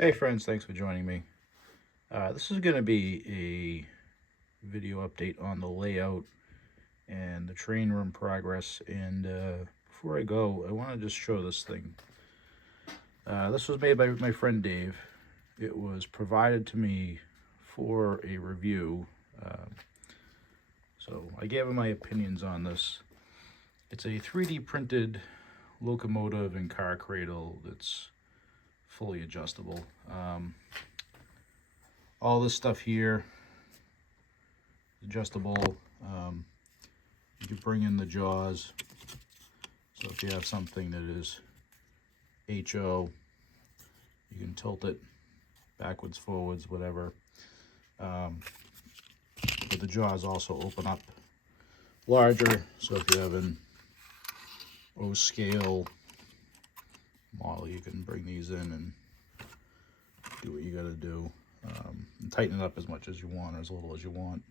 Hey friends, thanks for joining me. This is going to be a video update on the layout and the train room progress. And before I go, I want to just show this thing. This was made by my friend Dave. It was provided to me for a review. So I gave him my opinions on this. It's a 3D printed locomotive and car cradle that's fully adjustable. All this stuff here, adjustable. You can bring in the jaws. So if you have something that is HO, you can tilt it backwards, forwards, whatever. But the jaws also open up larger. So if you have an O scale model, you can bring these in and do what you got to do. And tighten it up as much as you want or as little as you want.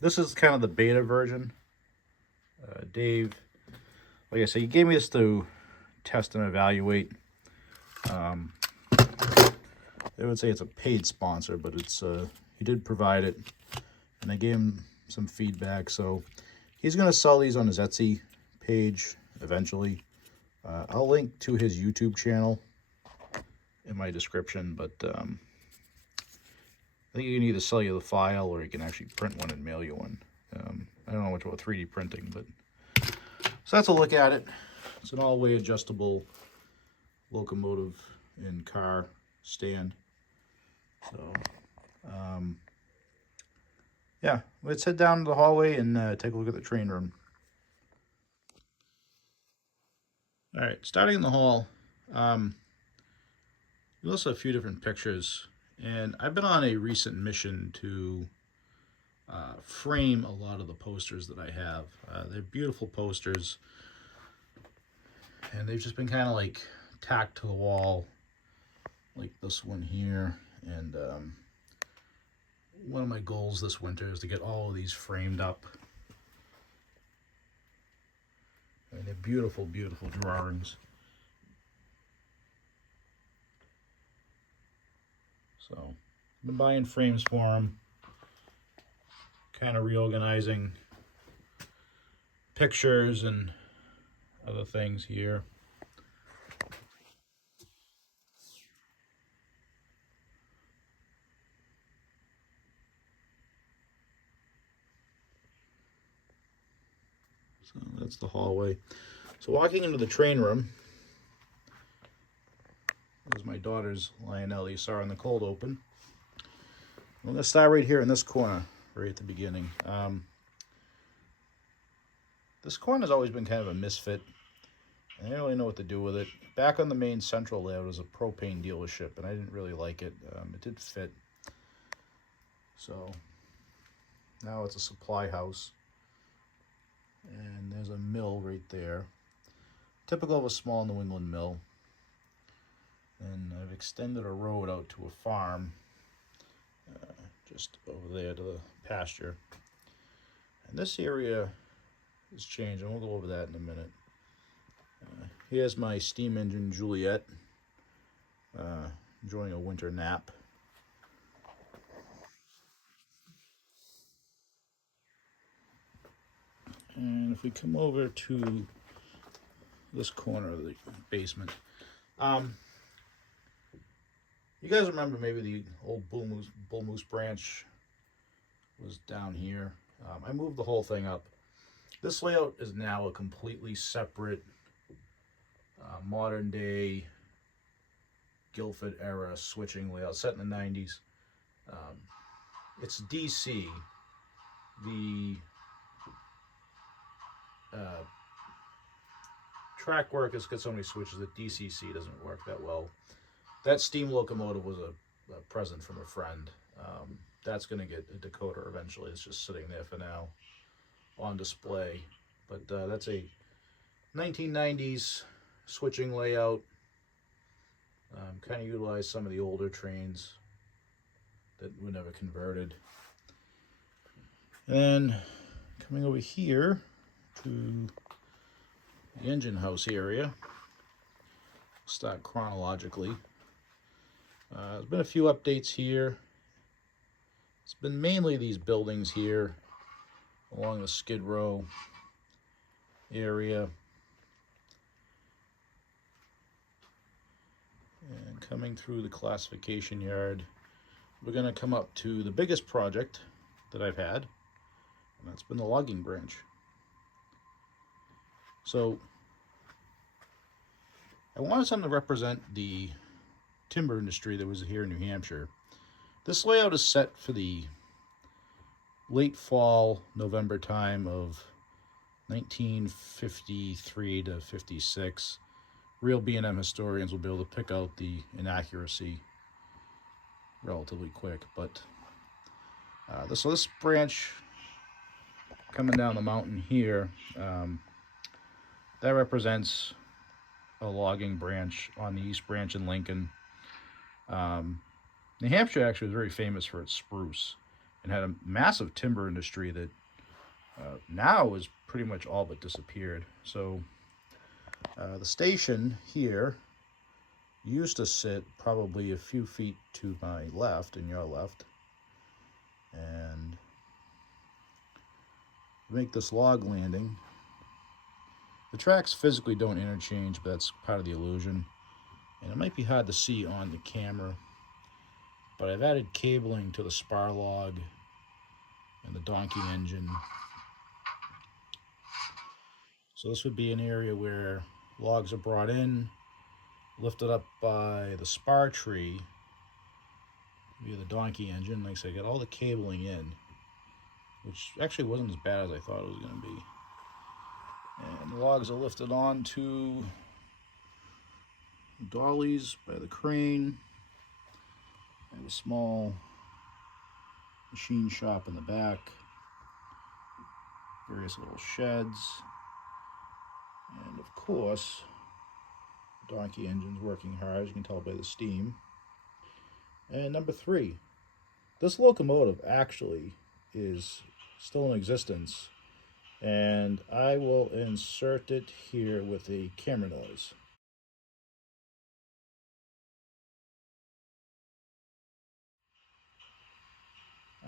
This is kind of the beta version. Dave, like I said, he gave me this to test and evaluate. They would say it's a paid sponsor, but it's he did provide it, and I gave him some feedback. So he's going to sell these on his Etsy page eventually. I'll link to his YouTube channel in my description, but I think he can either sell you the file or he can actually print one and mail you one. I don't know much about 3D printing, but so that's a look at it. It's an all-way adjustable locomotive and car stand. So, yeah, let's head down to the hallway and take a look at the train room. All right, starting in the hall, you'll also have a few different pictures, and I've been on a recent mission to frame a lot of the posters that I have. They're beautiful posters, and they've just been kind of like tacked to the wall, like this one here. And one of my goals this winter is to get all of these framed up. And they're beautiful, beautiful drawings. So I've been buying frames for them, kind of reorganizing pictures and other things here. So that's the hallway. So walking into the train room, there's my daughter's Lionel you saw in the cold open. I'm going to start right here in this corner, right at the beginning. This corner's always been kind of a misfit. I didn't really know what to do with it. Back on the Maine Central layout was a propane dealership, and I didn't really like it. It did fit. So now it's a supply house. And there's a mill right there. Typical of a small New England mill. And I've extended a road out to a farm just over there to the pasture. And this area has changed, and we'll go over that in a minute. Here's my steam engine Juliet, enjoying a winter nap. And if we come over to this corner of the basement, you guys remember maybe the old Bull Moose branch was down here. I moved the whole thing up. This layout is now a completely separate modern day Guilford era switching layout set in the 90s. It's DC. The track work has got so many switches that DCC doesn't work that well. That steam locomotive was a present from a friend. That's going to get a decoder eventually. It's just sitting there for now on display. But that's a 1990s switching layout. Kind of utilized some of the older trains that were never converted. And coming over here to the engine house area, start chronologically. There's been a few updates here. It's been mainly these buildings here along the Skid Row area. And coming through the classification yard, we're going to come up to the biggest project that I've had, and that's been the logging branch. So I wanted something to represent the timber industry that was here in New Hampshire. This layout is set for the late fall, November time of 1953 to 56. Real B&M historians will be able to pick out the inaccuracy relatively quick, but this branch coming down the mountain here, that represents a logging branch on the East Branch in Lincoln. New Hampshire actually was very famous for its spruce and had a massive timber industry that now is pretty much all but disappeared. So the station here used to sit probably a few feet to my left and your left, and make this log landing. The tracks physically don't interchange, but that's part of the illusion, and it might be hard to see on the camera, but I've added cabling to the spar log and the donkey engine. So this would be an area where logs are brought in, lifted up by the spar tree via the donkey engine. Like I said, I got all the cabling in, which actually wasn't as bad as I thought it was going to be. And the logs are lifted onto dollies by the crane. I have a small machine shop in the back, various little sheds, and of course, the donkey engine's working hard, as you can tell by the steam. And number 3, this locomotive actually is still in existence, and I will insert it here with a camera noise.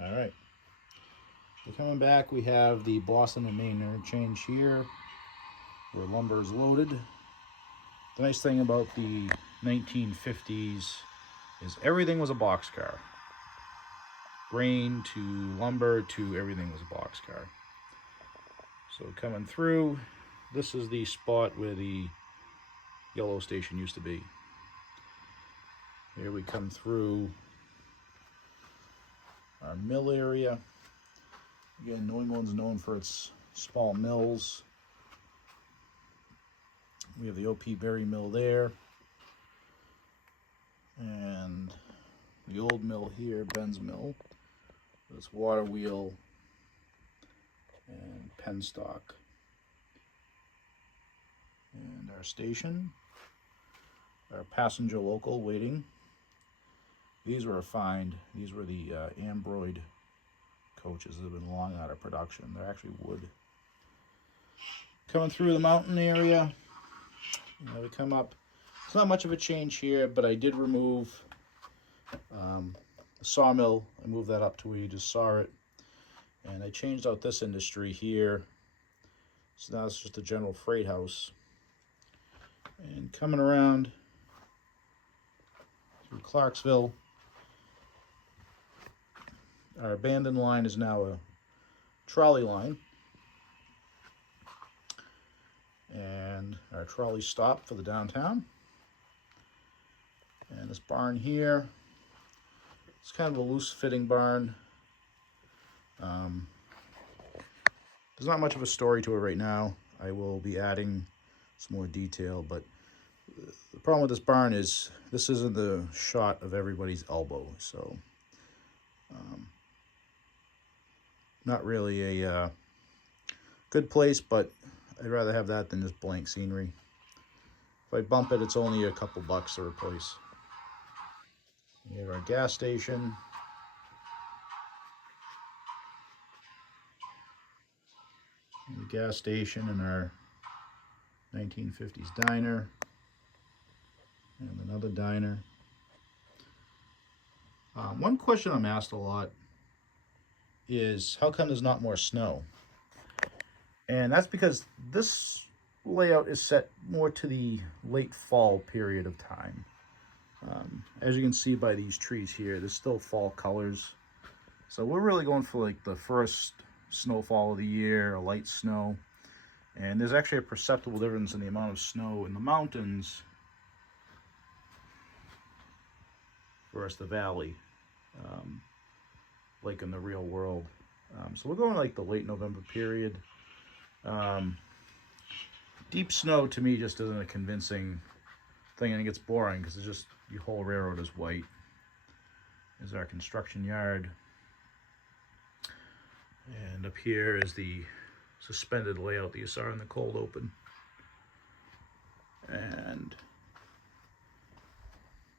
All right. So coming back, we have the Boston and Maine interchange here, where lumber is loaded. The nice thing about the 1950s is everything was a boxcar. Grain to lumber to everything was a boxcar. So coming through, this is the spot where the yellow station used to be. Here we come through our mill area. Again, New England's known for its small mills. We have the O.P. Berry Mill there. And the old mill here, Ben's Mill. This water wheel and penstock. And our station, our passenger local waiting. These were a find. These were the Ambroid coaches that have been long out of production. They're actually wood. Coming through the mountain area, we come up. It's not much of a change here, but I did remove the sawmill. I moved that up to where you just saw it. And I changed out this industry here. So now it's just a general freight house. And coming around through Clarksville, our abandoned line is now a trolley line. And our trolley stop for the downtown. And this barn here, it's kind of a loose fitting barn. There's not much of a story to it right now. I will be adding some more detail, but the problem with this barn is this isn't the shot of everybody's elbow, so not really a good place, but I'd rather have that than just blank scenery. If I bump it, it's only a couple bucks to replace. We have our gas station. The gas station and our 1950s diner. And another diner. One question I'm asked a lot is how come there's not more snow? And that's because this layout is set more to the late fall period of time. As you can see by these trees here, there's still fall colors. So we're really going for like the first snowfall of the year, or light snow. And there's actually a perceptible difference in the amount of snow in the mountains versus the valley, like in the real world. So we're going like the late November period. Deep snow to me just isn't a convincing thing. I think it's boring because it's just your whole railroad is white. Is our construction yard. And up here is the suspended layout that you saw in the cold open. And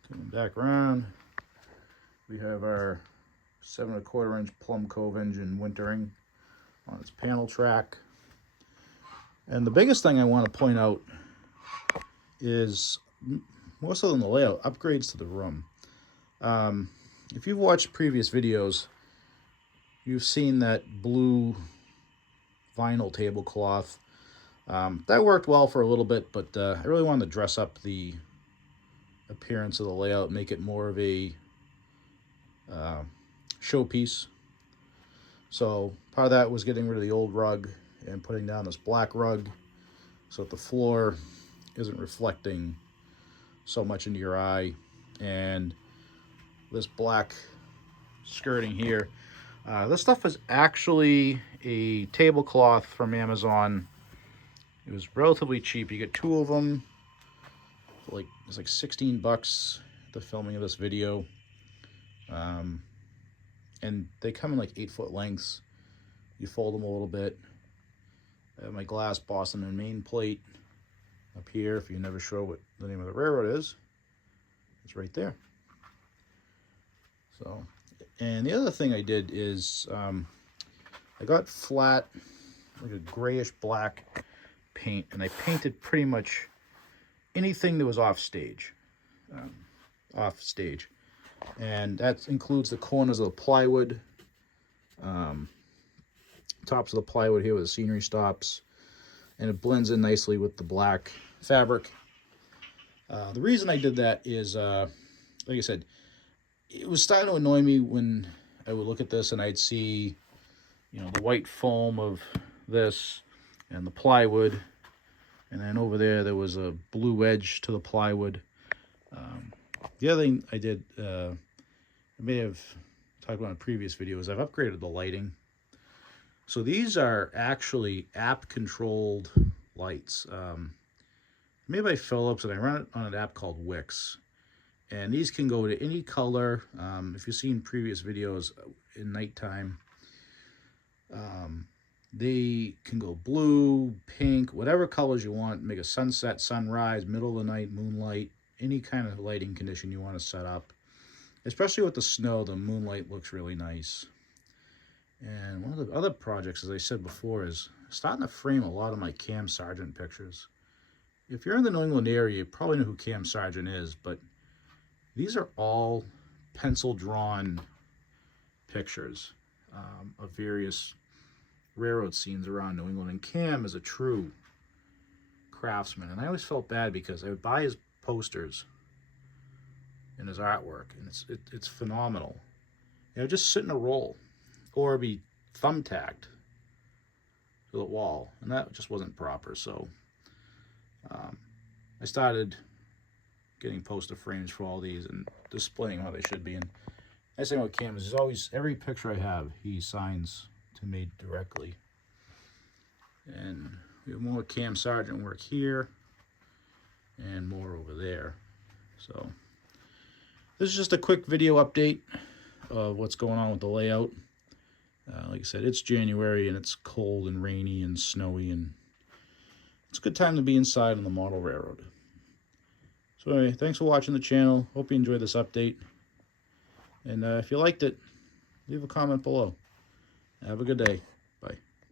coming back around, we have our 7 1/4 inch Plum Cove engine wintering on its panel track. And the biggest thing I want to point out is, more so than the layout, upgrades to the room. If you've watched previous videos, you've seen that blue vinyl tablecloth. That worked well for a little bit, but I really wanted to dress up the appearance of the layout, make it more of a showpiece. So part of that was getting rid of the old rug and putting down this black rug so that the floor isn't reflecting so much into your eye. And this black skirting here, this stuff is actually a tablecloth from Amazon. It was relatively cheap. You get 2 of them. It's like 16 bucks at the filming of this video. And they come in like 8-foot lengths. You fold them a little bit. I have my glass Boston and Maine plate up here. If you're never sure what the name of the railroad is, it's right there. So, and the other thing I did is I got flat, like a grayish black paint, and I painted pretty much anything that was off stage. And that includes the corners of the plywood, tops of the plywood here where the scenery stops, and it blends in nicely with the black fabric. The reason I did that is, like I said, it was starting to annoy me when I would look at this and I'd see, the white foam of this and the plywood, and then over there was a blue edge to the plywood. The other thing I did, I may have talked about in a previous video, is I've upgraded the lighting. So these are actually app-controlled lights, made by Philips, and I run it on an app called Wix. And these can go to any color. If you've seen previous videos in nighttime, they can go blue, pink, whatever colors you want. Make a sunset, sunrise, middle of the night, moonlight, any kind of lighting condition you want to set up. Especially with the snow, the moonlight looks really nice. And one of the other projects, as I said before, is starting to frame a lot of my Cam Sargent pictures. If you're in the New England area, you probably know who Cam Sargent is, but these are all pencil-drawn pictures of various railroad scenes around New England. And Cam is a true craftsman. And I always felt bad because I would buy his posters and his artwork, and it's phenomenal. Just sit in a roll or be thumbtacked to the wall, and that just wasn't proper. So I started getting poster frames for all these and displaying how they should be. And nice thing about Cam is every picture I have, he signs to me directly. And we have more Cam Sargent work here and more over there. So this is just a quick video update of what's going on with the layout. Like I said, it's January and it's cold and rainy and snowy, and it's a good time to be inside on the model railroad. So anyway, thanks for watching the channel. Hope you enjoyed this update. And if you liked it, leave a comment below. Have a good day.